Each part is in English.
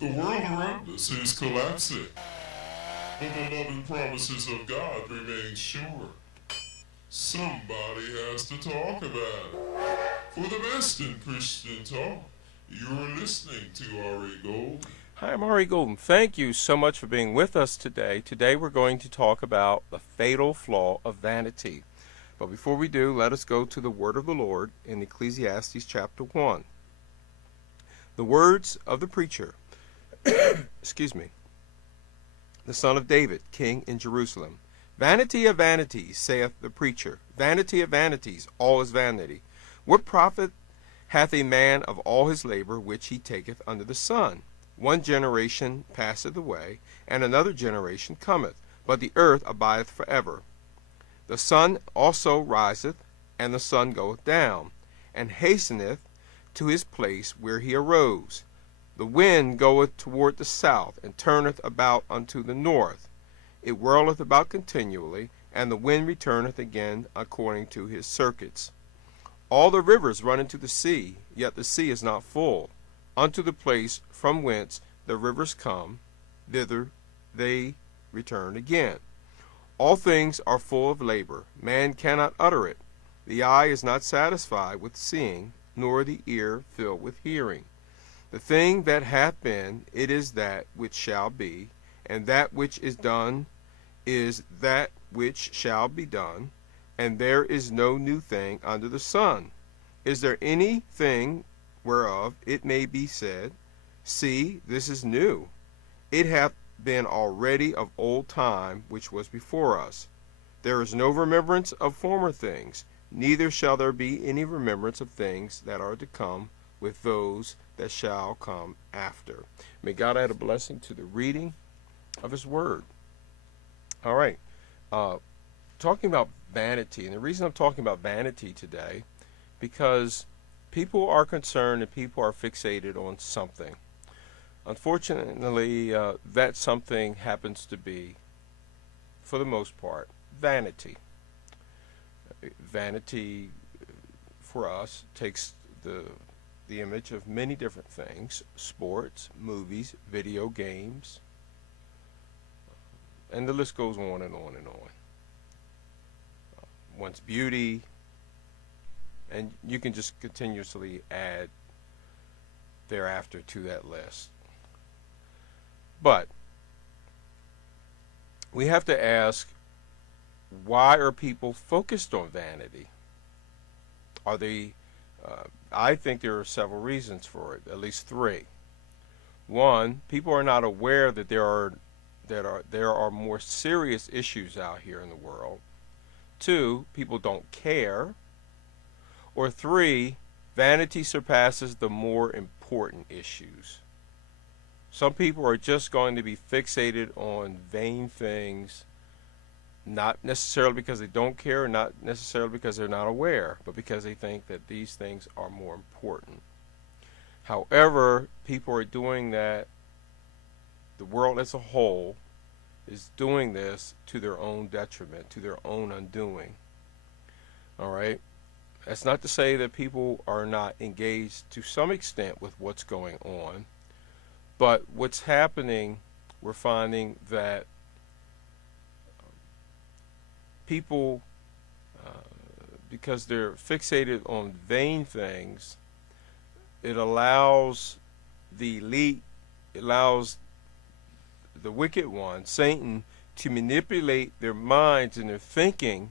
The world around us is collapsing, but the loving promises of God remain sure. Somebody has to talk about it. For the best in Christian talk, you're listening to Ari Gold. Hi, I'm Ari Golden. Thank you so much for being with us today. Today we're going to talk about the fatal flaw of vanity. But before we do, let us go to the word of the Lord in Ecclesiastes chapter 1. The words of the preacher, excuse me, the son of David, king in Jerusalem. Vanity of vanities, saith the preacher. Vanity of vanities, all is vanity. What profit hath a man of all his labor which he taketh under the sun? One generation passeth away, and another generation cometh, but the earth abideth forever. The sun also riseth, and the sun goeth down, and hasteneth to his place where he arose. The wind goeth toward the south, and turneth about unto the north. It whirleth about continually, and the wind returneth again according to his circuits. All the rivers run into the sea, yet the sea is not full. Unto the place from whence the rivers come, thither they return again. All things are full of labor. Man cannot utter it. The eye is not satisfied with seeing, nor the ear filled with hearing. The thing that hath been, it is that which shall be, and that which is done is that which shall be done, and there is no new thing under the sun. Is there any thing whereof it may be said, See, this is new? It hath been already of old time which was before us. There is no remembrance of former things, neither shall there be any remembrance of things that are to come with those that shall come after. May God add a blessing to the reading of His Word. All right, talking about vanity, and the reason I'm talking about vanity today, because people are concerned and people are fixated on something. Unfortunately, that something happens to be, for the most part, vanity. Vanity, for us, takes the image of many different things: sports, movies, video games, and the list goes on and on and on. One's beauty, and you can just continuously add thereafter to that list. But we have to ask, why are people focused on vanity? Are they I think there are several reasons for it, at least three. One, people are not aware that there are more serious issues out here in the world. Two, people don't care. Or three, vanity surpasses the more important issues. Some people are just going to be fixated on vain things, not necessarily because they don't care, not necessarily because they're not aware, but because they think that these things are more important. However, people are doing that, the world as a whole is doing this to their own detriment, to their own undoing. All right? That's not to say that people are not engaged to some extent with what's going on, but what's happening, we're finding that people, because they're fixated on vain things, it allows the elite, it allows the wicked one, Satan, to manipulate their minds and their thinking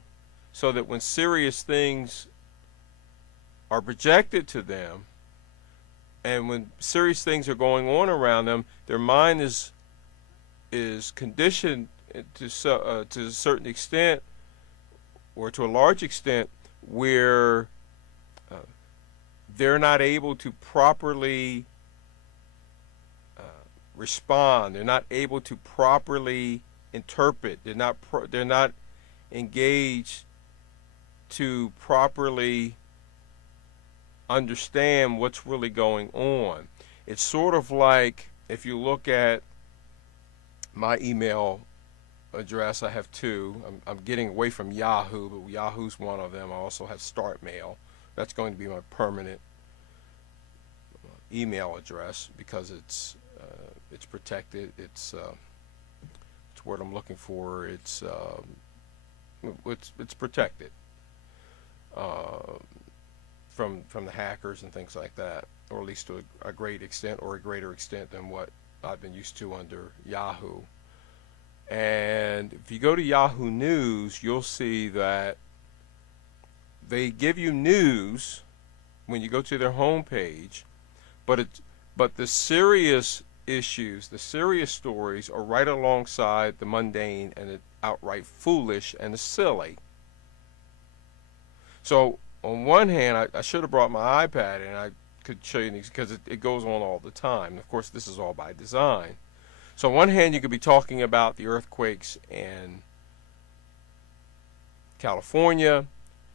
so that when serious things are projected to them, and when serious things are going on around them, their mind is conditioned to a certain extent, or to a large extent, where they're not able to properly respond. They're not able to properly interpret. They're not engaged to properly understand what's really going on. It's sort of like, if you look at my email address, I have two. I'm getting away from Yahoo, but Yahoo's one of them. I also have StartMail. That's going to be my permanent email address because it's It's protected. It's what I'm looking for. It's protected uh, from the hackers and things like that, or at least to a great extent, or a greater extent than what I've been used to under Yahoo. And if you go to Yahoo News, you'll see that they give you news when you go to their homepage, but the serious issues, the serious stories are right alongside the mundane and the outright foolish and the silly. So on one hand, I should have brought my iPad and I could show you these because it goes on all the time. Of course, this is all by design. So on one hand, you could be talking about the earthquakes in California.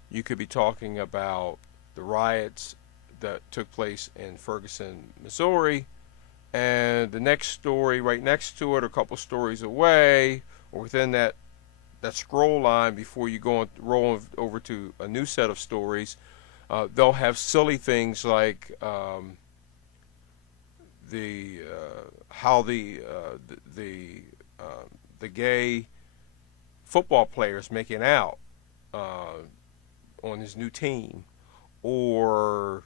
You could be talking about the riots that took place in Ferguson, Missouri. And the next story right next to it, or a couple stories away, or within that scroll line before you go on, roll over to a new set of stories, they'll have silly things like how the gay football players making out on his new team, or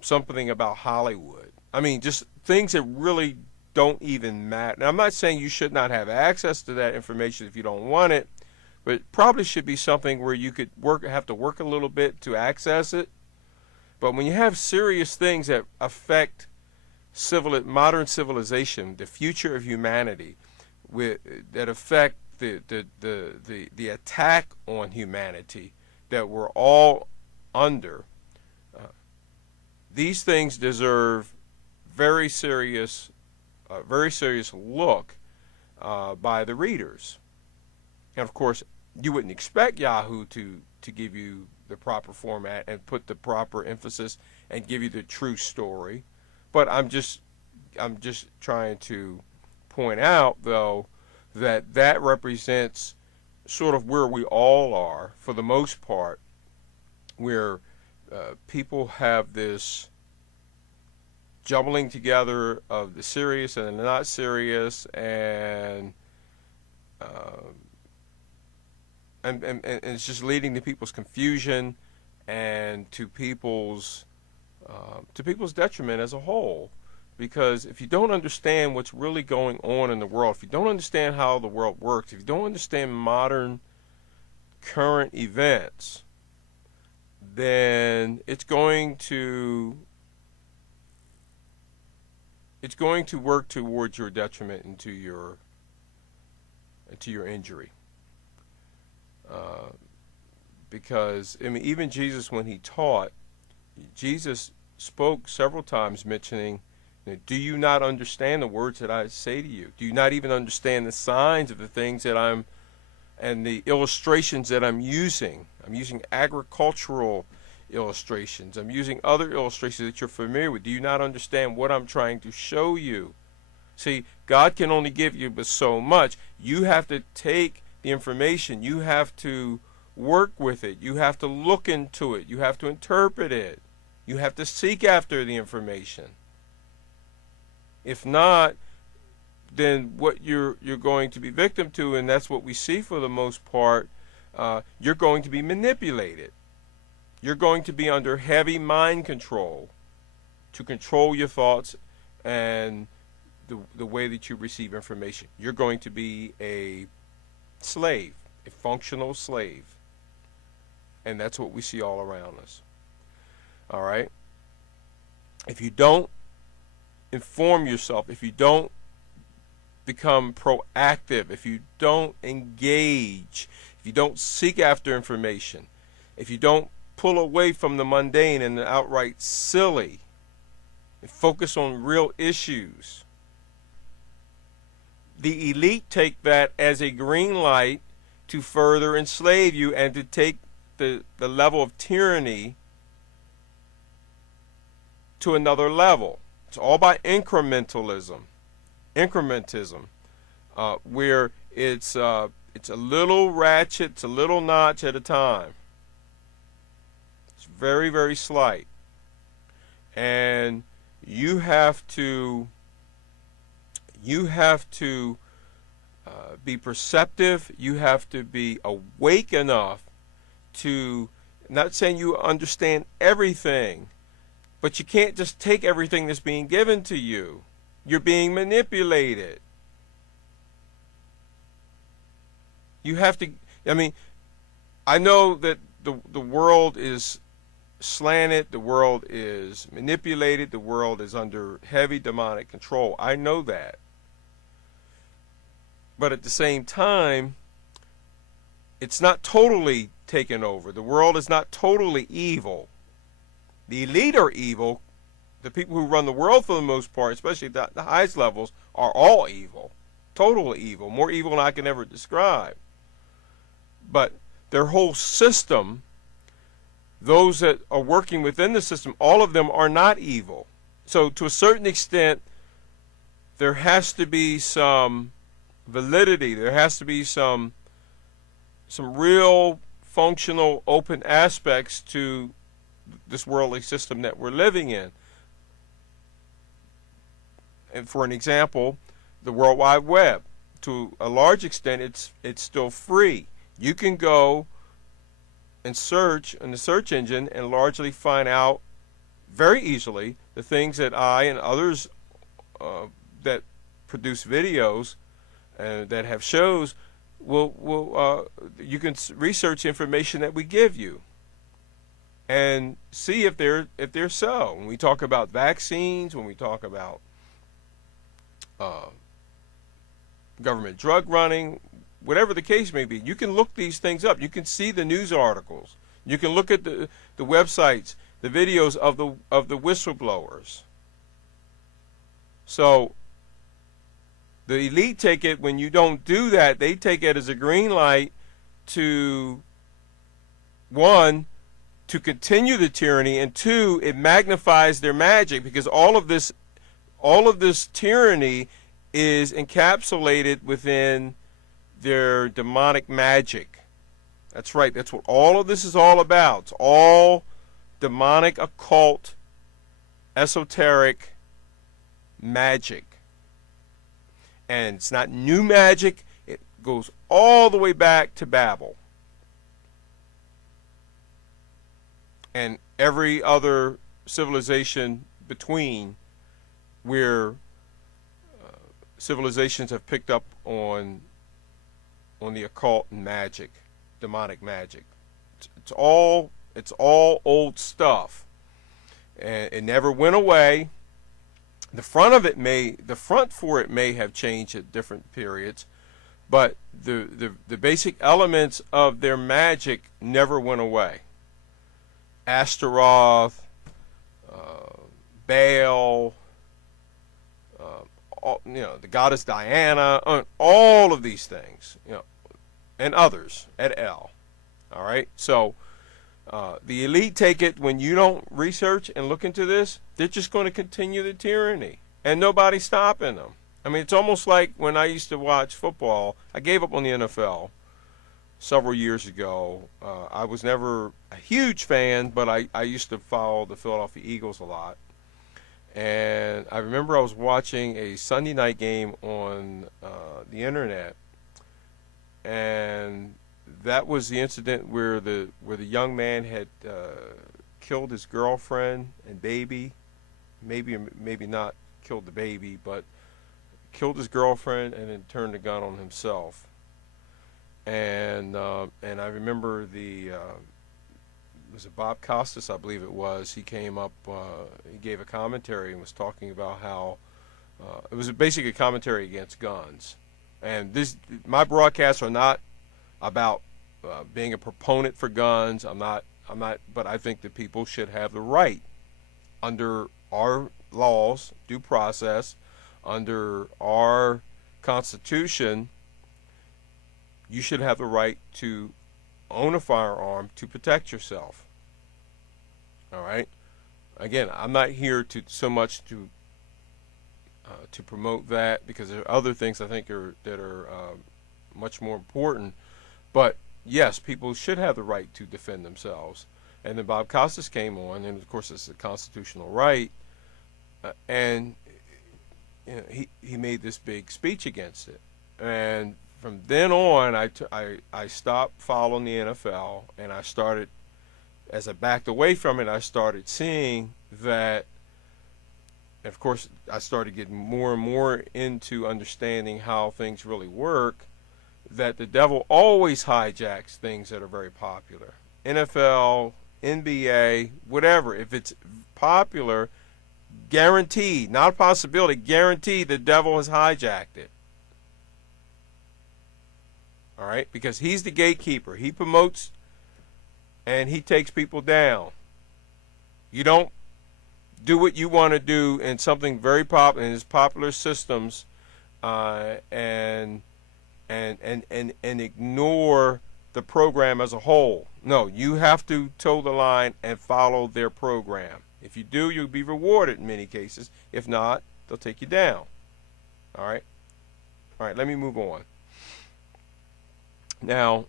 something about Hollywood. I mean, just things that really don't even matter. Now, I'm not saying you should not have access to that information if you don't want it, but it probably should be something where you could have to work a little bit to access it. But when you have serious things that affect modern civilization, the future of humanity, that affect the attack on humanity that we're all under, these things deserve very serious look by the readers. And of course, you wouldn't expect Yahoo to give you the proper format and put the proper emphasis and give you the true story. But I'm just trying to point out, though, that represents sort of where we all are for the most part, where people have this jumbling together of the serious and the not serious, and it's just leading to people's confusion and to people's detriment as a whole. Because if you don't understand what's really going on in the world, if you don't understand how the world works, if you don't understand modern current events, then it's going to work towards your detriment and to your injury. Because I mean, even Jesus, when he taught, Jesus spoke several times mentioning, do you not understand the words that I say to you? Do you not even understand the signs of the things that and the illustrations that I'm using? I'm using agricultural illustrations. I'm using other illustrations that you're familiar with. Do you not understand what I'm trying to show you? See, God can only give you but so much. You have to take the information. You have to work with it. You have to look into it. You have to interpret it. You have to seek after the information. If not, then what you're going to be victim to, and that's what we see for the most part, you're going to be manipulated. You're going to be under heavy mind control to control your thoughts and the way that you receive information. You're going to be a slave, a functional slave. And that's what we see all around us. All right? If you don't inform yourself, if you don't become proactive, if you don't engage, if you don't seek after information, if you don't pull away from the mundane and the outright silly and focus on real issues, the elite take that as a green light to further enslave you and to take the level of tyranny to another level. It's all by incrementism, where it's a little ratchet, it's a little notch at a time. It's very, very slight, and you have to You have to be perceptive. You have to be awake enough to, not saying you understand everything, but you can't just take everything that's being given to you. You're being manipulated. You have to, I mean, I know that the world is slanted, the world is manipulated, the world is under heavy demonic control. I know that. But at the same time, it's not totally taken over. The world is not totally evil. The elite are evil. The people who run the world for the most part, especially at the highest levels, are all evil. Totally evil. More evil than I can ever describe. But their whole system, those that are working within the system, all of them are not evil. So to a certain extent, there has to be some validity. There has to be some real functional open aspects to this worldly system that we're living in. And for an example, the World Wide Web, to a large extent, it's still free. You can go and search in the search engine and largely find out very easily the things that I and others that produce videos that have shows will you can research information that we give you and see if they're so. When we talk about vaccines, when we talk about government drug running, whatever the case may be, you can look these things up. You can see the news articles. You can look at the websites, the videos of the whistleblowers. So the elite take it, when you don't do that, they take it as a green light to, one, to continue the tyranny, and two, it magnifies their magic, because all of this tyranny is encapsulated within their demonic magic. That's right. That's what all of this is all about. It's all demonic, occult, esoteric magic. And it's not new magic. It goes all the way back to Babel. And every other civilization between, where civilizations have picked up on the occult and magic, demonic magic. It's all old stuff, and it never went away. The front for it may have changed at different periods, but the basic elements of their magic never went away. Astaroth, Baal, the goddess Diana, all of these things, and others et al. All right, so the elite take it, when you don't research and look into this, they're just going to continue the tyranny, and nobody's stopping them. I mean, it's almost like when I used to watch football. I gave up on the NFL several years ago. I was never a huge fan, but I used to follow the Philadelphia Eagles a lot. And I remember I was watching a Sunday night game on the internet, and that was the incident where the young man had killed his girlfriend and baby, maybe not killed the baby, but killed his girlfriend and then turned the gun on himself. And I remember was it Bob Costas, I believe it was. He came up, he gave a commentary and was talking about how it was basically a commentary against guns. And my broadcasts are not about being a proponent for guns. I'm not, but I think that people should have the right, under our laws, due process, under our Constitution, you should have the right to own a firearm to protect yourself. All right. Again, I'm not here to so much to promote that, because there are other things I think that are much more important. But yes, people should have the right to defend themselves. And then Bob Costas came on, and of course it's a constitutional right, and he made this big speech against it. And from then on, I stopped following the NFL, and I started, as I backed away from it, I started seeing that, of course, I started getting more and more into understanding how things really work, that the devil always hijacks things that are very popular. NFL, NBA, whatever. If it's popular, guaranteed, not a possibility, guaranteed the devil has hijacked it. All right? Because he's the gatekeeper. He promotes and he takes people down. You don't do what you want to do in something very popular, in his popular systems, and ignore the program as a whole. No, you have to toe the line and follow their program. If you do, you'll be rewarded in many cases. If not, they'll take you down. All right? All right, let me move on. Now,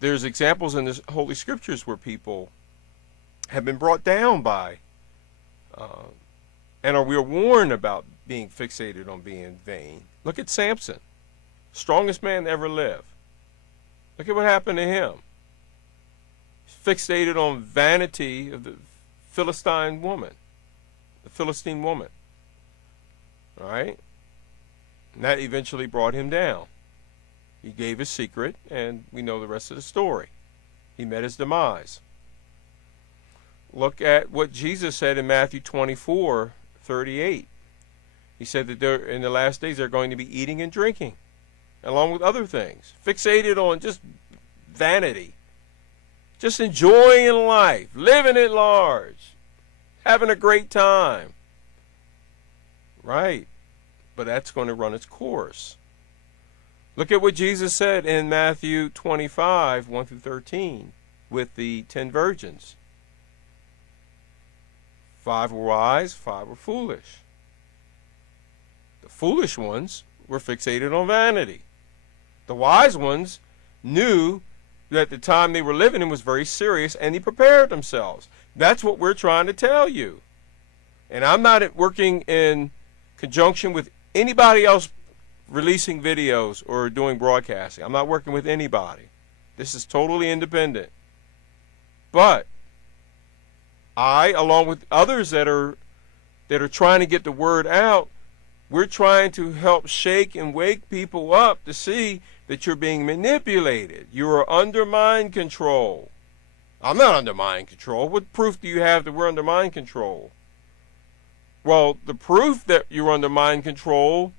there's examples in the Holy Scriptures where people have been brought down by, and we are warned about being fixated on being vain. Look at Samson, strongest man to ever live. Look at what happened to him. Fixated on vanity of the Philistine woman. All right? And that eventually brought him down. He gave his secret, and we know the rest of the story. He met his demise. Look at what Jesus said in Matthew 24:38. He said that in the last days they're going to be eating and drinking, along with other things. Fixated on just vanity. Just enjoying life, living at large, having a great time. Right. But that's going to run its course. Look at what Jesus said in Matthew 25:1-13, with the 10 virgins. 5 were wise, 5 were foolish. The foolish ones were fixated on vanity. The wise ones knew that the time they were living in was very serious, and they prepared themselves. That's what we're trying to tell you. And I'm not working in conjunction with anybody else releasing videos or doing broadcasting. I'm not working with anybody. This is totally independent. But I, along with others that are trying to get the word out, we're trying to help shake and wake people up to see that you're being manipulated. You are under mind control. I'm not under mind control. What proof do you have that we're under mind control? Well, the proof that you're under mind control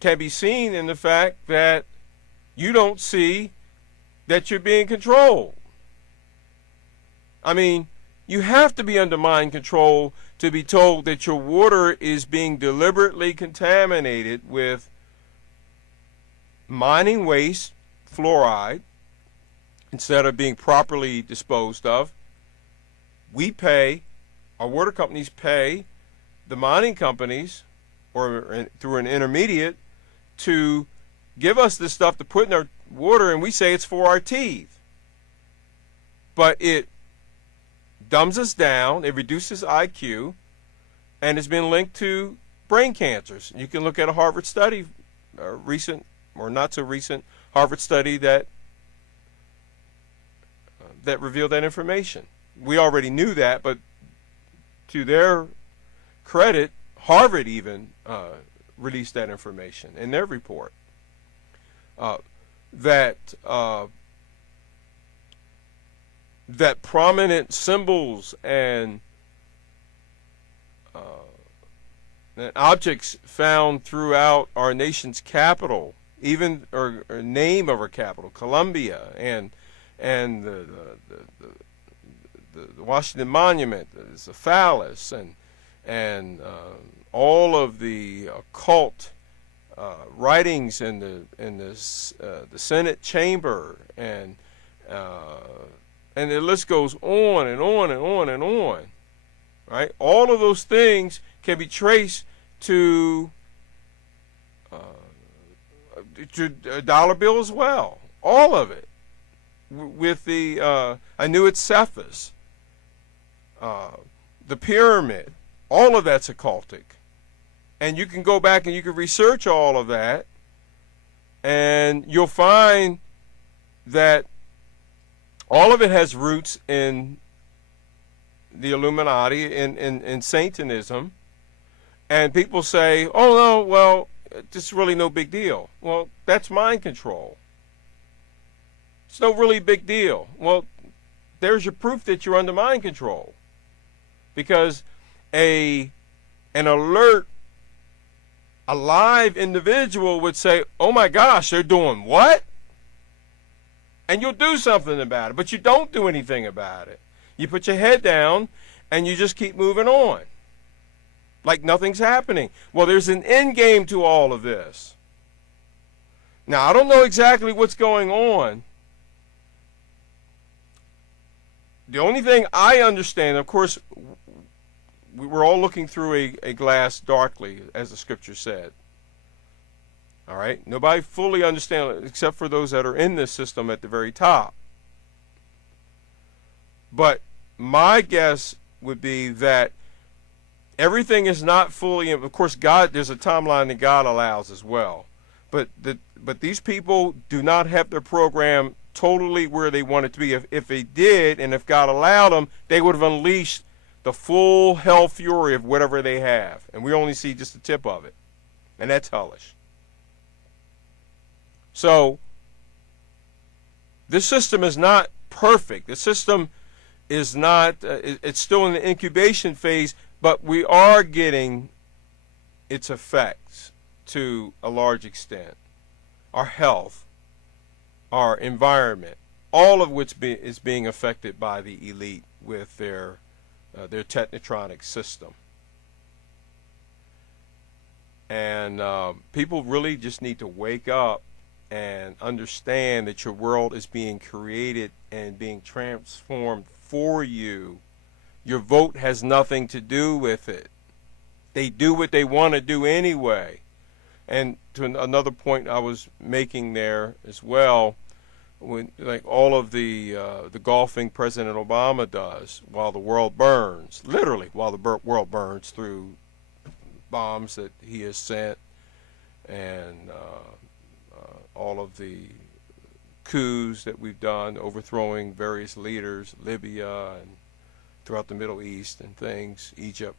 can be seen in the fact that you don't see that you're being controlled. I mean, you have to be under mind control to be told that your water is being deliberately contaminated with mining waste, fluoride, instead of being properly disposed of. We pay, our water companies pay the mining companies, or through an intermediate, to give us this stuff to put in our water, and we say it's for our teeth. But it dumbs us down, it reduces IQ, and it's been linked to brain cancers. You can look at a Harvard study, recent or not so recent Harvard study that revealed that information. We already knew that, but to their credit, Harvard even released that information in their report. That prominent symbols and objects found throughout our nation's capital, even or name of our capital, Columbia, and the Washington Monument, the phallus, and all of the occult writings in the Senate chamber, and the list goes on and on and on and on. Right? All of those things can be traced to a dollar bill as well. All of it. With I knew it's Cephas, the pyramid, All of that's occultic. And you can go back and you can research all of that, and you'll find that all of it has roots in the Illuminati, in Satanism. And people say, oh no, well, it's really no big deal. Well, that's mind control. It's no really big deal. Well, there's your proof that you're under mind control. Because an alert, alive individual would say, oh my gosh, they're doing what? And you'll do something about it, but you don't do anything about it. You put your head down and you just keep moving on. Like nothing's happening. Well, there's an end game to all of this. Now, I don't know exactly what's going on. The only thing I understand, of course, we're all looking through a glass darkly, as the scripture said. All right? Nobody fully understands, except for those that are in this system at the very top. But my guess would be that everything is not fully, of course, God, there's a timeline that God allows as well. But these people do not have their program totally where they want it to be. If they did, and if God allowed them, they would have unleashed the full hell fury of whatever they have. And we only see just the tip of it. And that's hellish. So, this system is not perfect. The system is not, it's still in the incubation phase, but we are getting its effects to a large extent. Our health, our environment, all of which is being affected by the elite with their technotronic system. And people really just need to wake up and understand that your world is being created and being transformed for you. Your vote has nothing to do with it. They do what they want to do anyway. And to another point I was making there as well, when like all of the golfing President Obama does while the world burns, literally while the world burns through bombs that he has sent, and all of the coups that we've done, overthrowing various leaders, Libya and throughout the Middle East and things, Egypt,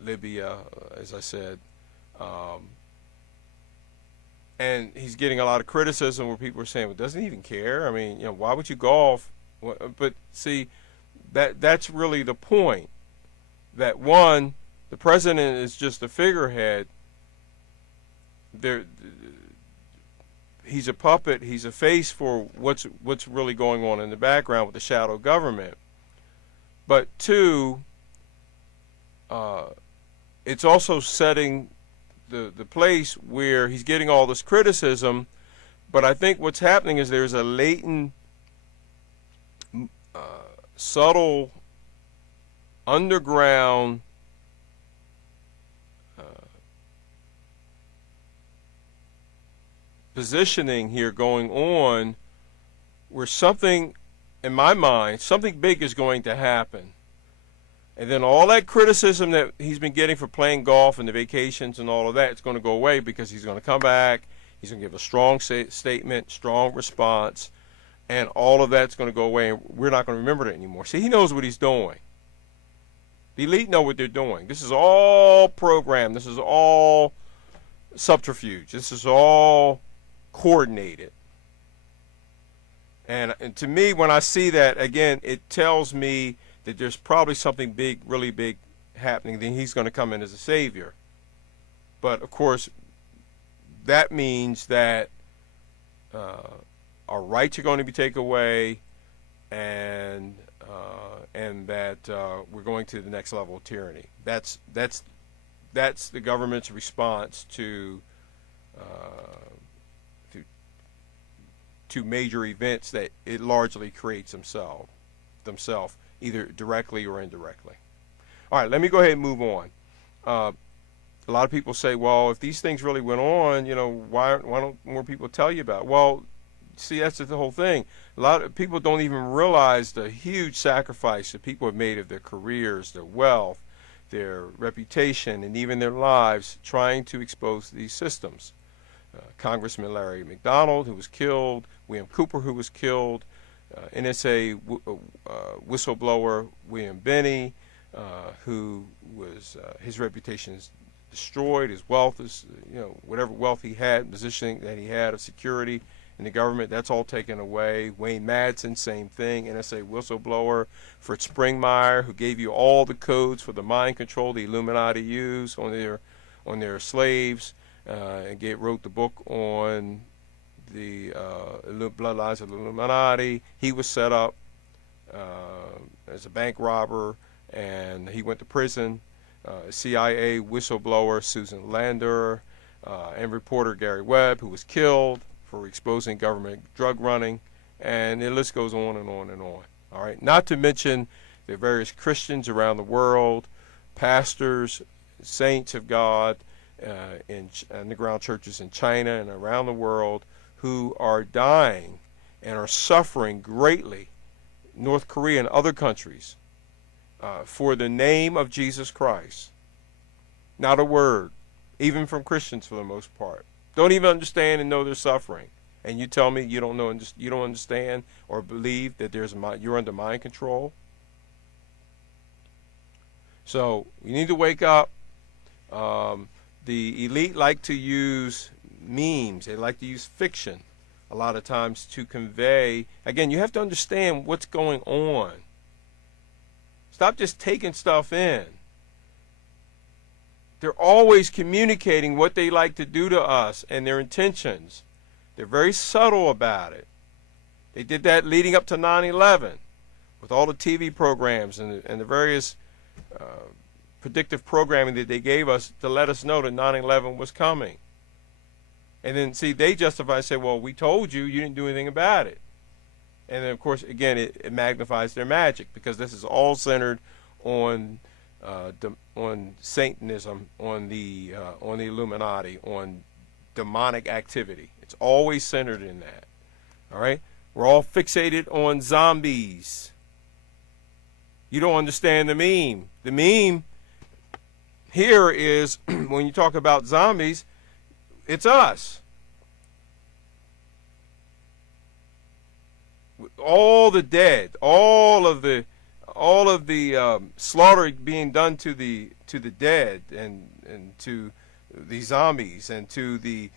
Libya, as I said. And he's getting a lot of criticism where people are saying, well, doesn't he even care? I mean, why would you golf? But see, that's really the point. That one, the president is just a figurehead. He's a puppet. He's a face for what's really going on in the background with the shadow government. But two, it's also setting the place where he's getting all this criticism. But I think what's happening is there's a latent, subtle, underground positioning here going on where something, in my mind, something big is going to happen. And then all that criticism that he's been getting for playing golf and the vacations and all of that, it's going to go away because he's going to come back, he's going to give a strong statement, strong response, and all of that's going to go away, and we're not going to remember it anymore. See, he knows what he's doing. The elite know what they're doing. This is all programmed. This is all subterfuge. This is all coordinated. And to me, when I see that, again, it tells me that there's probably something big, really big happening. Then he's going to come in as a savior. But, of course, that means that our rights are going to be taken away, and that we're going to the next level of tyranny. That's the government's response to major events that it largely creates themselves, either directly or indirectly. All right, let me go ahead and move on. A lot of people say, well, if these things really went on, why don't more people tell you about it? Well, see, that's the whole thing. A lot of people don't even realize the huge sacrifice that people have made of their careers, their wealth, their reputation, and even their lives trying to expose these systems. Congressman Larry McDonald, who was killed, William Cooper, who was killed, NSA whistleblower William Binney, who was his reputation is destroyed, his wealth is, whatever wealth he had, positioning that he had of security in the government, that's all taken away. Wayne Madsen, same thing, NSA whistleblower. Fritz Springmeier, who gave you all the codes for the mind control the Illuminati used on their slaves, and wrote the book on the bloodlines of the Illuminati. He was set up as a bank robber, and he went to prison. CIA whistleblower Susan Lander, and reporter Gary Webb, who was killed for exposing government drug running, and the list goes on and on and on. All right, not to mention the various Christians around the world, pastors, saints of God, in underground churches in China and around the world who are dying and are suffering greatly, North Korea and other countries, for the name of Jesus Christ. Not a word, even from Christians for the most part. Don't even understand and know they're suffering. And you tell me you don't know, you don't understand or believe that you're under mind control. So you need to wake up. The elite like to use memes. They like to use fiction a lot of times to convey. Again, you have to understand what's going on. Stop just taking stuff in. They're always communicating what they like to do to us and their intentions. They're very subtle about it. They did that leading up to 9/11 with all the TV programs and the various predictive programming that they gave us to let us know that 9/11 was coming. And then, see, they justify and say, well, we told you, you didn't do anything about it. And then, of course, again, it magnifies their magic, because this is all centered on Satanism, on the Illuminati, on demonic activity. It's always centered in that. All right? We're all fixated on zombies. You don't understand the meme. The meme here is, when you talk about zombies, it's us. All the dead, all of the slaughter being done to the dead and to the zombies and to the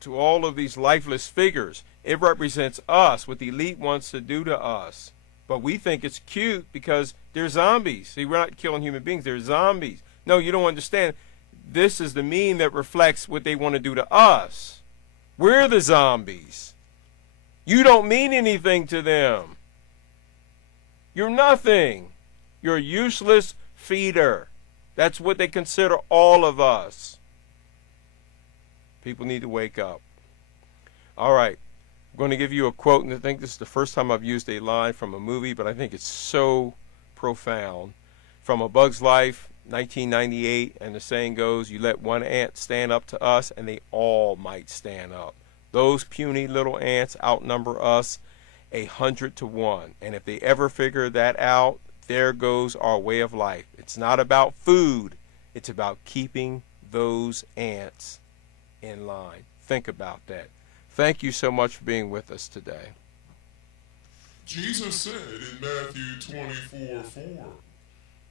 to all of these lifeless figures. It represents us, what the elite wants to do to us. But we think it's cute because they're zombies. See, we're not killing human beings, they're zombies. No, you don't understand. This is the meme that reflects what they want to do to us. We're the zombies. You don't mean anything to them. You're nothing. You're a useless feeder. That's what they consider all of us. People need to wake up. All right. I'm going to give you a quote, and I think this is the first time I've used a line from a movie, but I think it's so profound. From A Bug's Life, 1998, and the saying goes, you let one ant stand up to us, and they all might stand up. Those puny little ants outnumber us 100 to 1. And if they ever figure that out, there goes our way of life. It's not about food. It's about keeping those ants in line. Think about that. Thank you so much for being with us today. Jesus said in Matthew 24:4,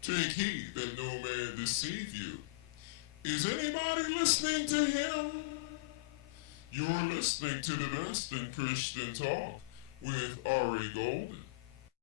take heed that no man deceive you. Is anybody listening to him? You're listening to the best in Christian talk with Ari Golden.